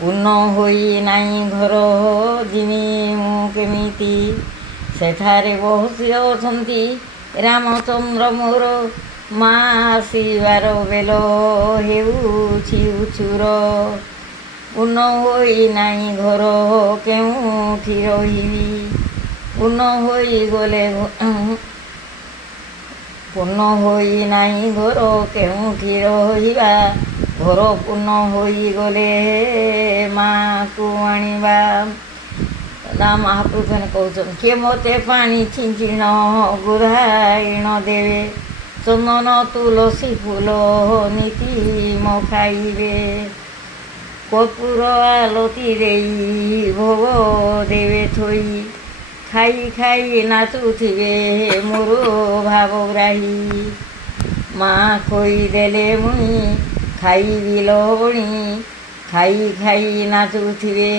ପୂର୍ଣ୍ଣ ହୋଇ ନାହିଁ ଘର ଯିମି ମୁଁ କେମିତି। ସେଠାରେ ବସି ଅଛନ୍ତି ରାମଚନ୍ଦ୍ର ମୋର, ମା ଆସିବାର ବେଲ ହେଉଛି ଉଛୁର। ପୂର୍ଣ୍ଣ ହୋଇ ନାହିଁ ଘର କେଉଁଠି ରହିବି, ପୂର୍ଣ୍ଣ ହୋଇଗଲେ ପୂର୍ଣ୍ଣ ହୋଇ ନାହିଁ ଘର କେଉଁଠି ରହିବା। ଘର ପୂର୍ଣ୍ଣ ହୋଇଗଲେ ମା'କୁ ଆଣିବା। ରାମ ମହାପ୍ରଭୁ କହୁଛନ୍ତି, କିଏ ମୋତେ ପାଣି ଛିଞ୍ଚିଣ ଗୁଧାଇଣ ଦେବେ, ଚନ୍ଦନ ତୁଳସୀ ଫୁଲ ନୀତି ମୋ ଖାଇବେ। କର୍ପୂର ଆଳତି ଦେଇ ଭୋଗ ଦେବେ ଥୋଇ, ଖାଇ ଖାଇ ନାଚୁଥିବେ ମୋର ଭାବଗ୍ରାହୀ। ମା ଖୋଇଦେଲେ ମୁଇଁ ଖାଇବି ଲବଣୀ, ଖାଇ ଖାଇ ନାଚୁଥିବେ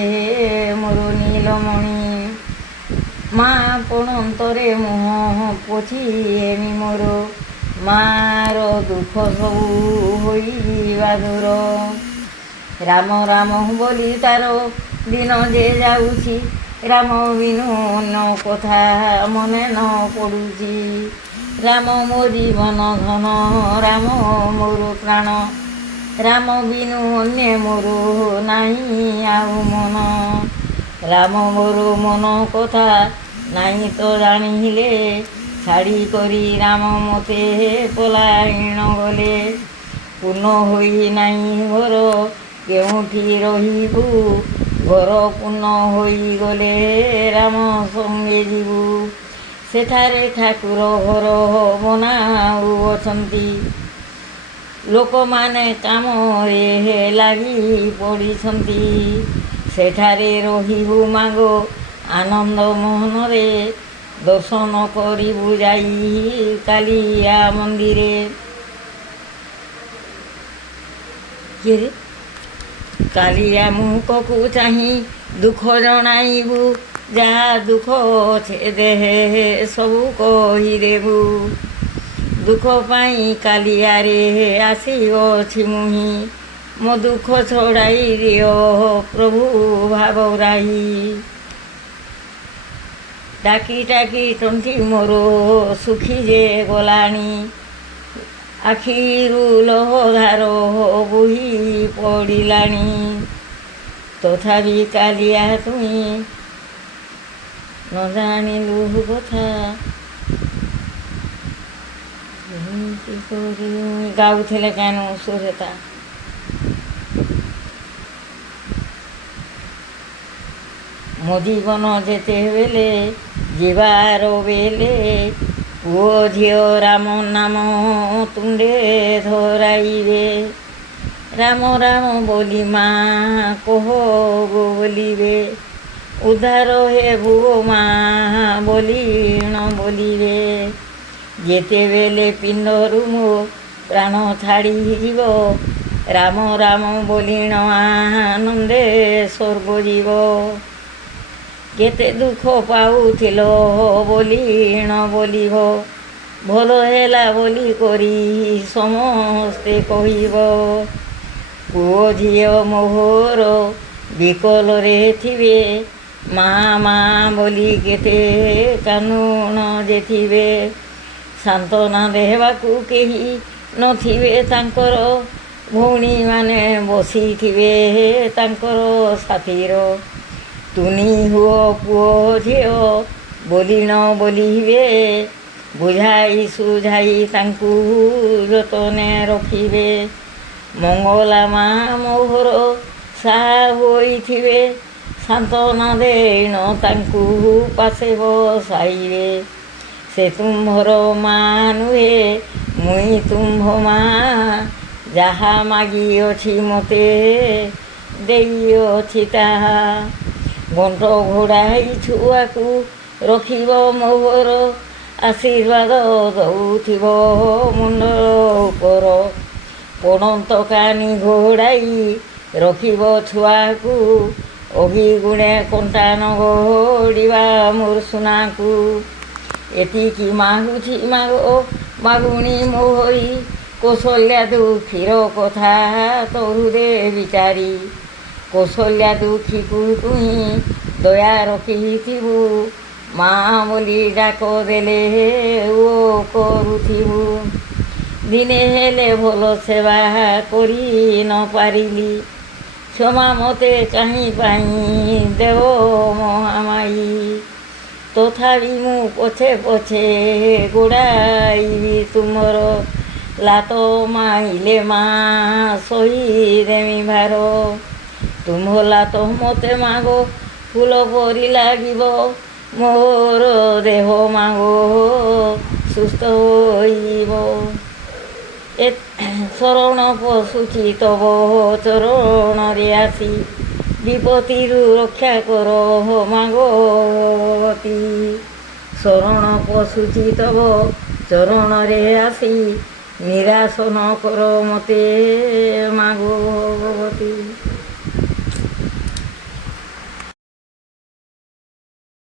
ମୋର ନୀଳମଣି। ମା ପଣନ୍ତରେ ମୁହଁ ପୋଛି ହେମି ମୋର, ମା'ର ଦୁଃଖ ସବୁ ହୋଇଯିବା ଦୂର। ରାମ ରାମ ବୋଲି ତାର ଦିନ ଯେ ଯାଉଛି, ରାମ ବିନୁ ଅନ୍ୟ କଥା ମନେ ନ ପଡ଼ୁଛି। ରାମ ମୋ ଜୀବନ ଧନ, ରାମ ମୋର ପ୍ରାଣ, ରାମ ବିନୁ ଅନ୍ୟ ମୋର ନାହିଁ ଆଉ ମନ। ରାମ ମୋର ମନ କଥା ନାହିଁ ତ ଜାଣିଲେ, ଛାଡ଼ି କରି ରାମ ମୋତେ ପଲାୟନ ଗଲେ। ପୂର୍ଣ୍ଣ ହୋଇ ନାହିଁ ଘର କେଉଁଠି ରହିବୁ, ଘର ପୂର୍ଣ୍ଣ ହୋଇଗଲେ ରାମ ସଙ୍ଗେ ଯିବୁ। ସେଠାରେ ଠାକୁର ଘର ବନାଉଅଛନ୍ତି, ଲୋକମାନେ କାମରେ ଲାଗି ପଡ଼ିଛନ୍ତି। ସେଠାରେ ରହିବୁ ମାଗୋ ଆନନ୍ଦ ମନରେ, ଦର୍ଶନ କରିବୁ ଯାଇ କାଳିଆ ମନ୍ଦିରେ। କାଳିଆ ମୁଖକୁ ଚାହିଁ ଦୁଃଖ ଜଣାଇବୁ, ଯାହା ଦୁଃଖ ଅଛି ଦେହେ ସବୁ କହିଦେବୁ। ଦୁଃଖ ପାଇଁ କାଳିଆରେ ଆସିଅଛି ମୁହିଁ, ମୋ ଦୁଃଖ ଛଡ଼ାଇ ଦିଅ ପ୍ରଭୁ ଭାବଗ୍ରାହୀ। ଡାକି ଡାକି ତଣ୍ଟି ମୋର ଶୁଖି ଯେ ଗଲାଣି, ଆଖିରୁ ଲୁହ ଧାର ବୋହି ପଡ଼ିଲାଣି। ତଥାପି କାଳିଆ ତୁଇ ନ ଜାଣିଲୁ କଥା, ଏମିତି କରି ଗାଉଥିଲେ କେନ ସୁରେତା। ମୋ ଜୀବନ ଯେତେବେଳେ ଯିବାର ବେଲେ, ପୁଅ ଝିଅ ରାମ ନାମ ତୁଣ୍ଡେ ଧରାଇବେ। ରାମ ରାମ ବୋଲି ମା କହ ବୋଲିବେ, ଉଦ୍ଧାର ହେବୁ ମା ବୋଲିଣ ବୋଲିବେ। ଯେତେବେଳେ ପିଣ୍ଡରୁ ମୋ ପ୍ରାଣ ଛାଡ଼ିଯିବ, ରାମ ରାମ ବୋଲିଣ ଆନନ୍ଦେ ସ୍ୱର୍ଗ ଯିବ। କେତେ ଦୁଃଖ ପାଉଥିଲ ବୋଲିଣ ବୋଲିବ, ଭଲ ହେଲା ବୋଲି କରି ସମସ୍ତେ କହିବ। ପୁଅ ଝିଅ ମୋହର ବିକଲରେ ଥିବେ, ମା ମା ବୋଲି କେତେ କାନ୍ଦୁଣ ଯେ ଥିବେ। ସାନ୍ତ୍ୱନା ଦେବାକୁ କେହି ନଥିବେ ତାଙ୍କର, ଭଉଣୀମାନେ ବସିଥିବେ ତାଙ୍କର ସାଥିର। ତୁନି ହୁଅ ପୁଅ ଝିଅ ବୋଲିଣ ବୋଲିବେ, ବୁଝାଇ ସୁଝାଇ ତାଙ୍କୁ ଯତନେ ରଖିବେ। ମଙ୍ଗଳା ମା ମୋହର ସାହା ହୋଇଥିବେ, ସାନ୍ତ୍ୱନା ଦେଇଣ ତାଙ୍କୁ ପାଶେ ବସାଇବେ। ସେ ତୁମ୍ଭର ମା ନୁହେଁ ମୁଇଁ ତୁମ୍ଭ ମା, ଯାହା ମାଗିଅଛି ମୋତେ ଦେଇଅଛି ତାହା। ଘଣ୍ଟ ଘୋଡ଼ାଇ ଛୁଆକୁ ରଖିବ ମୋହର, ଆଶୀର୍ବାଦ ଦଉଥିବ ମୁଣ୍ଡ ଉପର। ପଣନ୍ତ କାନି ଘୋଡ଼ାଇ ରଖିବ ଛୁଆକୁ, ଅଭିଗୁଣେ କଣ୍ଟା ନଗଡ଼ିବା ମୋର ସୁନାକୁ। ଏତିକି ମାଗୁଛି ମାଗ ମାଗୁଣି ମୋହରି, କୌଶଲ୍ୟା ଦୁଃଖୀର କଥା ତୋରୁ ଦେ ବିଚାରି। କୌଶଲ୍ୟା ଦୁଃଖୀକୁ ତୁହି ଦୟା ରଖିଥିବୁ, ମା ବୋଲି ଡାକ ଦେଲେ ଓ କରୁଥିବୁ। ଦିନେ ହେଲେ ଭଲ ସେବା କରି ନ ପାରିଲି, କ୍ଷମା ମୋତେ ଚାହିଁ ପାଇଁ ଦେବ ମହାମାଇ। ତଥାପି ମୁଁ ପଛେ ପଛେ ଗୋଡ଼ାଇବି ତୁମର, ଲାତ ମାଇଲେ ମା ସହିଦେମି ଭାର। ତୁମ ଲାତ ମୋତେ ମାଗ ଫୁଲ ପରି ଲାଗିବ, ମୋର ଦେହ ମାଗ ସୁସ୍ଥ ହୋଇଯିବ। ଶରଣ ପଶୁଛି ତବ ଚରଣରେ ଆସି, ବିପତ୍ତିରୁ ରକ୍ଷା କର ମାଗ ଭଗବତୀ। ଶରଣ ପଶୁଛି ତବ ଚରଣରେ ଆସି, ନିରାଶ ନ କର ମୋତେ ମାଗ ଭଗବତୀ।